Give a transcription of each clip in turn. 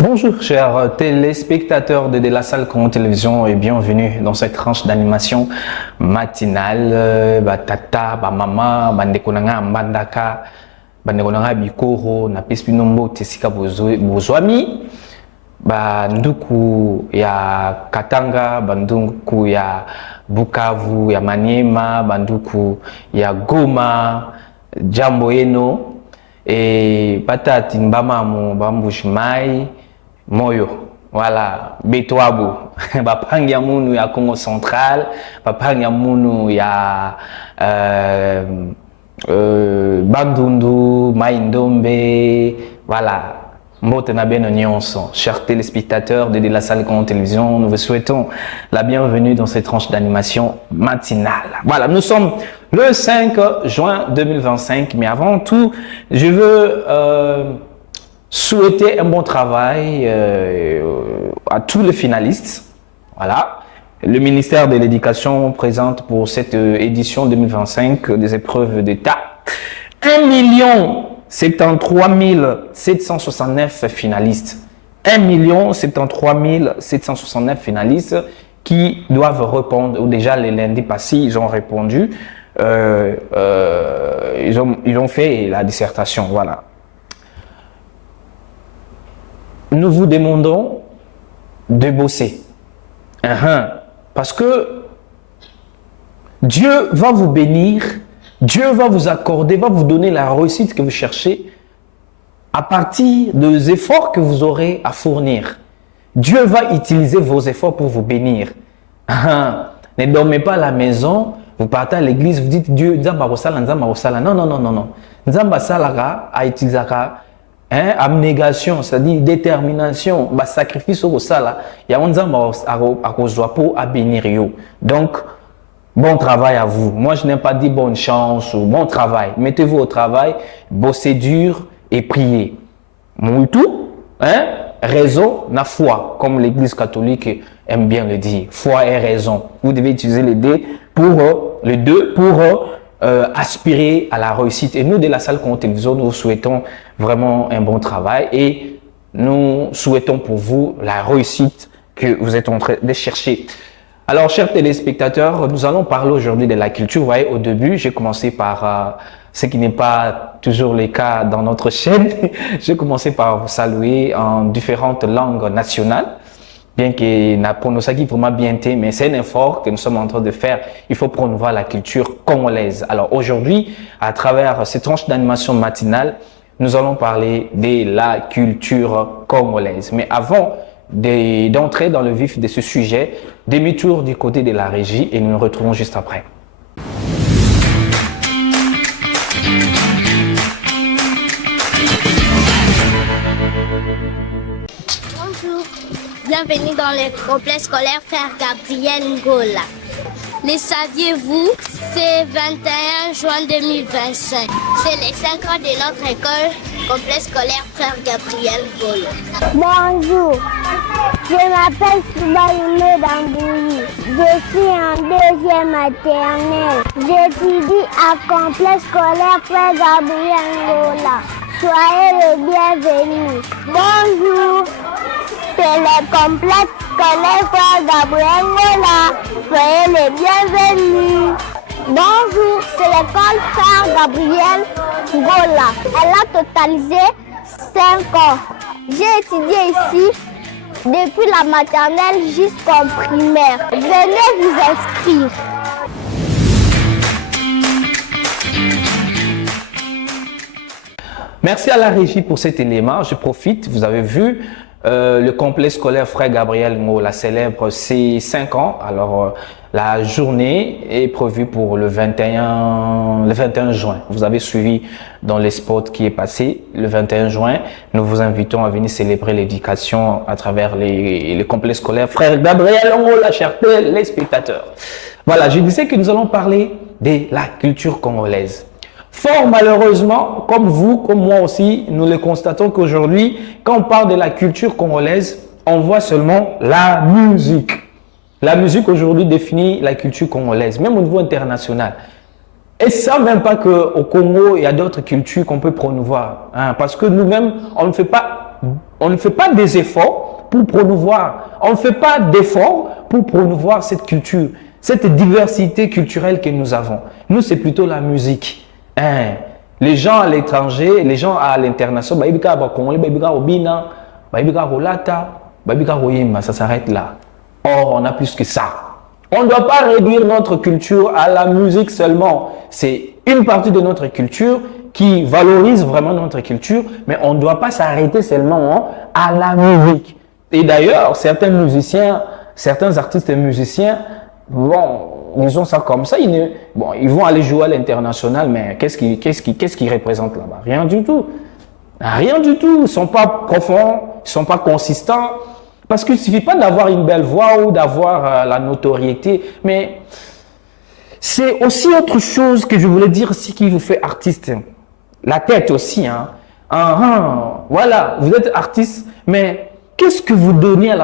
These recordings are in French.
Bonjour chers téléspectateurs de la salle Congo Télévision et bienvenue dans cette tranche d'animation matinale. Tata, mama, bandeko nanga mbandaka, bandeko nanga bikoro, na pesi binombo tesika bozwami, banduku ya Katanga, banduku ya Bukavu, ya Maniema, banduku ya Goma, Jambo Eno, et patati mbamamu bambushimai moyo voilà betwabu bapangi ya munu ya Congo Central, bapangi ya munu ya Bandundu, Maïndombe, voilà. Mbote na beno nyonso. Chers téléspectateurs de la salle Congo Télévision, nous vous souhaitons la bienvenue dans cette tranche d'animation matinale. Voilà, nous sommes le 5 juin 2025, mais avant tout, je veux souhaiter un bon travail à tous les finalistes. Voilà. Le ministère de l'Éducation présente pour cette édition 2025 des épreuves d'État 1 769 finalistes. 1 73 769 finalistes qui doivent répondre, ou déjà les lundis passés, ils ont répondu, ils ont fait la dissertation, voilà. Nous vous demandons de bosser. Parce que Dieu va vous bénir, Dieu va vous accorder, va vous donner la réussite que vous cherchez à partir des efforts que vous aurez à fournir. Dieu va utiliser vos efforts pour vous bénir. Ne dormez pas à la maison, vous partez à l'église, vous dites Dieu, Nzamba Rosala. Non, non, non, non, non. Nzamba Salara a utilisé abnégation, c'est-à-dire détermination, sacrifice au Rosala. Il y a Nzamba pour bénir yo. Donc, bon travail à vous. Moi, je n'ai pas dit bonne chance ou bon travail. Mettez-vous au travail, bossez dur et priez. Moutou, raison, na foi, comme l'Église catholique aime bien le dire. Foi et raison. Vous devez utiliser les deux pour aspirer à la réussite. Et nous, de la salle Congo Télévision, nous souhaitons vraiment un bon travail et nous souhaitons pour vous la réussite que vous êtes en train de chercher. Alors, chers téléspectateurs, nous allons parler aujourd'hui de la culture. Vous voyez, au début, j'ai commencé par ce qui n'est pas toujours le cas dans notre chaîne. J'ai commencé par vous saluer en différentes langues nationales, bien que la prononciation vraiment bien été, mais c'est un effort que nous sommes en train de faire. Il faut promouvoir la culture congolaise. Alors, aujourd'hui, à travers cette tranche d'animation matinale, nous allons parler de la culture congolaise. Mais avant d'entrer dans le vif de ce sujet, demi-tour du côté de la régie et nous nous retrouvons juste après. Bonjour, bienvenue dans le complexe scolaire Frère Gabriel Ngola. Le saviez-vous, c'est 21 juin 2025. C'est les 5 ans de notre école complexe scolaire Frère Gabriel Ngola. Bonjour, je m'appelle Soubaïmé Dambouli. Je suis en deuxième maternelle. J'étudie à complexe scolaire Frère Gabriel Ngola. Soyez les bienvenus. Bonjour, c'est le complexe scolaire Frère Gabriel Ngola. Soyez les bienvenus. Bonjour, c'est l'école Frère Gabriel Ngola. Elle a totalisé 5 ans. J'ai étudié ici depuis la maternelle jusqu'en primaire. Venez vous inscrire. Merci à la régie pour cet élément. Je profite, vous avez vu, le complexe scolaire Frère Gabriel Ngola célèbre ses 5 ans. Alors, la journée est prévue pour le 21 juin. Vous avez suivi dans les spots qui est passé le 21 juin. Nous vous invitons à venir célébrer l'éducation à travers les complexes scolaires Frère Gabriel Ngola, chers téléspectateurs. Voilà, je disais que nous allons parler de la culture congolaise. Fort malheureusement, comme vous, comme moi aussi, nous le constatons qu'aujourd'hui, quand on parle de la culture congolaise, on voit seulement la musique. La musique aujourd'hui définit la culture congolaise, même au niveau international. Et ça, même pas qu'au Congo, il y a d'autres cultures qu'on peut promouvoir. Hein, parce que nous-mêmes, on On ne fait pas des efforts pour promouvoir. On ne fait pas d'efforts pour promouvoir cette culture, cette diversité culturelle que nous avons. Nous, c'est plutôt la musique. Hein? Les gens à l'étranger, les gens à l'international, ça s'arrête là. Or, on a plus que ça. On ne doit pas réduire notre culture à la musique seulement. C'est une partie de notre culture qui valorise vraiment notre culture, mais on ne doit pas s'arrêter seulement à la musique. Et d'ailleurs, certains musiciens, certains artistes et musiciens, bon, ils ont ça comme ça. Ils vont aller jouer à l'international, mais qu'est-ce qu'ils représentent là-bas? Rien du tout. Rien du tout. Ils ne sont pas profonds, ils ne sont pas consistants. Parce qu'il ne suffit pas d'avoir une belle voix ou d'avoir la notoriété, mais c'est aussi autre chose que je voulais dire ici qui vous fait artiste. La tête aussi. Hein. Voilà, vous êtes artiste, mais qu'est-ce que vous donnez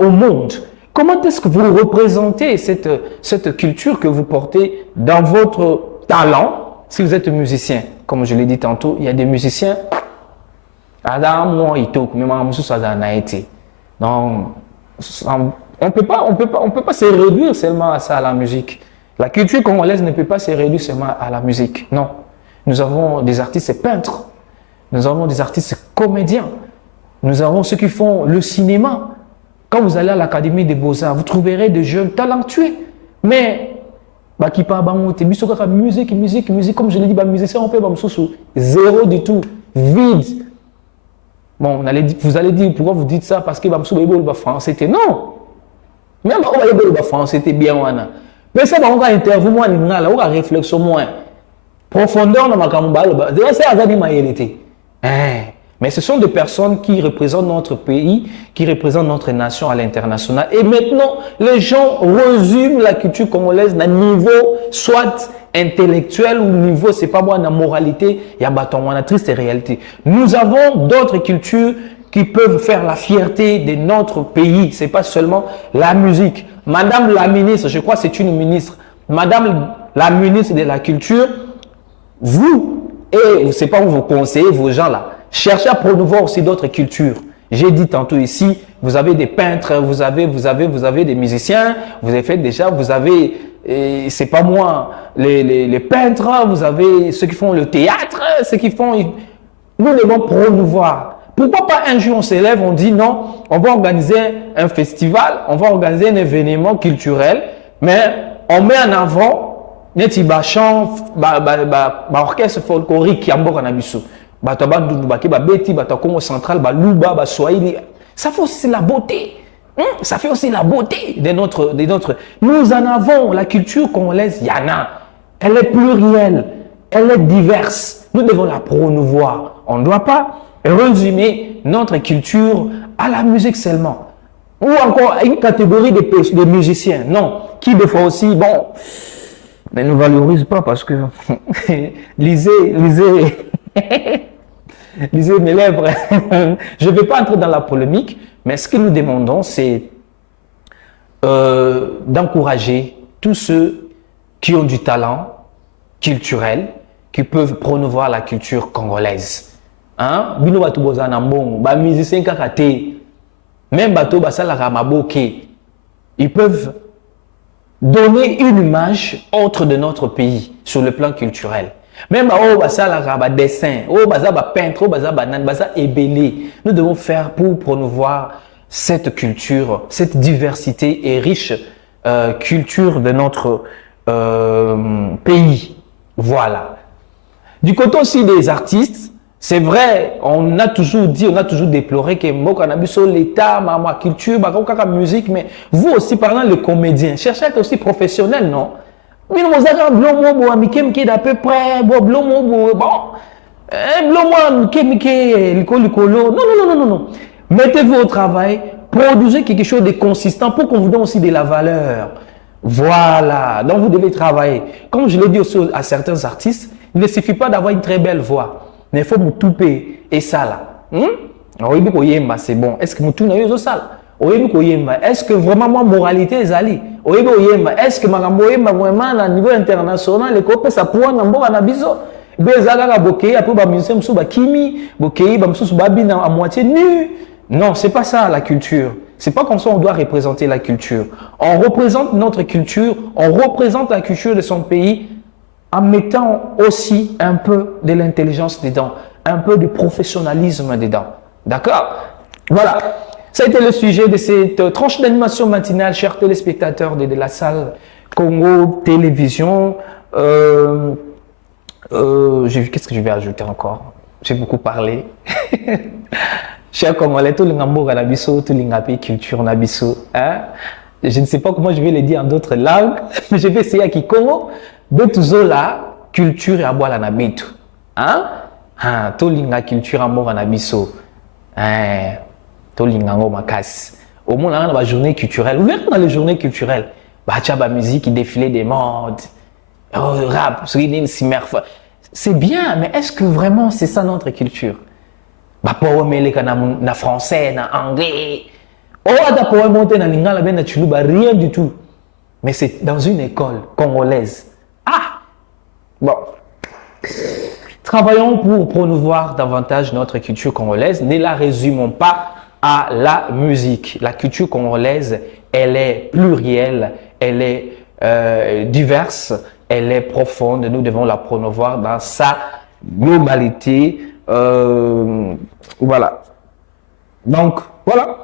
au monde? Comment est-ce que vous représentez cette culture que vous portez dans votre talent si vous êtes musicien? Comme je l'ai dit tantôt, il y a des musiciens. Donc, on peut pas se réduire seulement à ça, à la musique. La culture congolaise ne peut pas se réduire seulement à la musique. Non. Nous avons des artistes peintres. Nous avons des artistes comédiens. Nous avons ceux qui font le cinéma. Quand vous allez à l'Académie des Beaux-Arts, vous trouverez des jeunes talentueux. Mais, musique, comme je l'ai dit, musicien, on peut zéro du tout, vide. Bon, vous allez dire, pourquoi vous dites ça? Parce que le français, non. Même le français, c'était bien. Mais ça, on a interview, on a réflexion, profondeur dans ma cambale, mais ce sont des personnes qui représentent notre pays, qui représentent notre nation à l'international. Et maintenant, les gens résument la culture congolaise à un niveau soit intellectuel ou niveau, c'est pas moi, la moralité, il y a la triste réalité. Nous avons d'autres cultures qui peuvent faire la fierté de notre pays. C'est pas seulement la musique. Madame la ministre, je crois que c'est une ministre, Madame la ministre de la Culture, vous, et c'est pas où vous conseillez vos gens là, cherchez à promouvoir aussi d'autres cultures. J'ai dit tantôt ici, vous avez des peintres, vous avez des musiciens, vous avez fait déjà, vous avez, c'est pas moi, les peintres, vous avez ceux qui font le théâtre, ceux qui font, nous devons promouvoir. Pourquoi pas un jour on s'élève, on dit non, on va organiser un festival, on va organiser un événement culturel, mais on met en avant un chant, orchestre folklorique qui est en Bokanabiso. Ça fait aussi la beauté. Ça fait aussi la beauté de notre. Nous en avons la culture congolaise, il y en a. Elle est plurielle, elle est diverse. Nous devons la promouvoir. On ne doit pas résumer notre culture à la musique seulement. Ou encore à une catégorie de musiciens. Non, qui des fois aussi, bon, ne nous valorise pas parce que lisez mes lèvres. Je ne vais pas entrer dans la polémique, mais ce que nous demandons, c'est d'encourager tous ceux qui ont du talent culturel, qui peuvent promouvoir la culture congolaise. Hein? Même ils peuvent donner une image autre de notre pays sur le plan culturel. Même dessin, peintre, nous devons faire pour promouvoir cette culture, cette diversité et riche culture de notre pays. Voilà. Du côté aussi des artistes, c'est vrai, on a toujours dit, on a toujours déploré que l'État, ma culture, ma musique, mais vous aussi, par exemple, les comédiens, cherchez à être aussi professionnel, non? Mais vous avez un blond qui est d'à peu près, non. Mettez-vous au travail, produisez quelque chose de consistant pour qu'on vous donne aussi de la valeur. Voilà, donc vous devez travailler. Comme je l'ai dit aussi à certains artistes, il ne suffit pas d'avoir une très belle voix. Mais il faut me touper et ça là. C'est bon. Est-ce que me tourne à ça? Est-ce que vraiment ma moralité est allée? Est-ce que ma vraiment à niveau international, les copains ça pourra n'emboire à biso? Bezalaka bokei, après ba musicien moussou ba kimi, bokei, ba moussou ba bin à moitié nu. Non, c'est pas ça la culture. C'est pas comme ça on doit représenter la culture. On représente notre culture, on représente la culture de son pays en mettant aussi un peu de l'intelligence dedans, un peu de professionnalisme dedans. D'accord? Voilà. Ça a été le sujet de cette tranche d'animation matinale, chers téléspectateurs de la salle Congo Télévision. Qu'est-ce que je vais ajouter encore? J'ai beaucoup parlé. Chers Congolais, tout le Ngambo Ganabiso, tout le Ngapi culture Nabiso. Je ne sais pas comment je vais le dire en d'autres langues, mais je vais essayer à Kikongo. Betuzola, culture et aboala nabitu. Tout le culture en mort Nabiso. Tout le Ngango Makas. Au moins, on a la journée culturelle. Vous verrez dans les journées culturelles. Bah, musique, défilé des modes. Rap, c'est bien, mais est-ce que vraiment c'est ça notre culture? Bah, pour mêler na français, na anglais. Pour monter na lingala ben na chuluba, rien du tout. Mais c'est dans une école congolaise. Bon. Travaillons pour promouvoir davantage notre culture congolaise. Ne la résumons pas à la musique. La culture congolaise, elle est plurielle, elle est diverse, elle est profonde. Nous devons la promouvoir dans sa globalité. Voilà. Donc, voilà.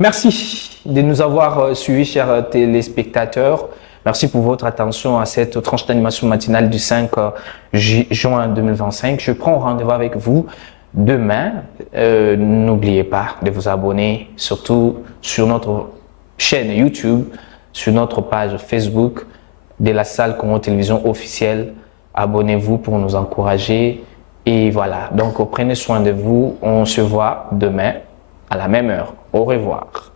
Merci de nous avoir suivis, chers téléspectateurs. Merci pour votre attention à cette tranche d'animation matinale du 5 juin 2025. Je prends rendez-vous avec vous demain. N'oubliez pas de vous abonner, surtout sur notre chaîne YouTube, sur notre page Facebook de la salle Congo Télévision officielle. Abonnez-vous pour nous encourager. Et voilà, donc prenez soin de vous. On se voit demain à la même heure. Au revoir.